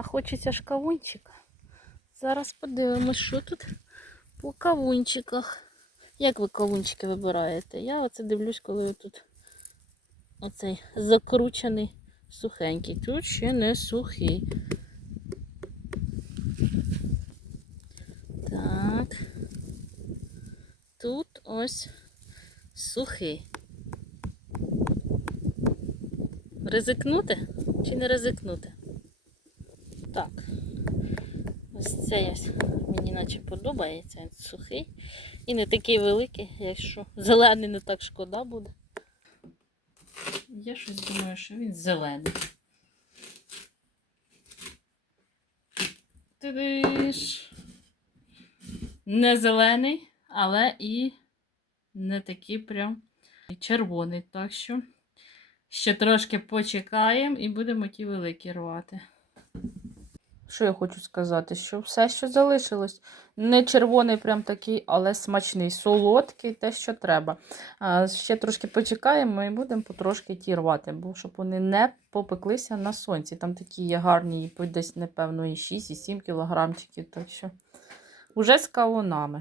А хочеться ж кавунчика. Зараз подивимось, що тут по кавунчиках. Як ви кавунчики вибираєте? Я оце дивлюсь, коли тут оцей закручений сухенький. Тут ще не сухий. Так. Тут ось сухий. Ризикнути чи не ризикнути? Так. Ось цей мені наче подобається. Він сухий. І не такий великий, якщо зелений не так шкода буде. Я щось думаю, що він зелений. Ти ж не зелений, але і не такий прям червоний. Так що ще трошки почекаємо і будемо ті великі рвати. Що я хочу сказати? Що все, що залишилось, не червоний, прям такий, але смачний, солодкий, те, що треба. А, ще трошки почекаємо і будемо потрошки ті рвати, бо щоб вони не попеклися на сонці. Там такі є гарні, десь, напевно, і 6, і 7 кілограмчиків. Так що уже з кавунами.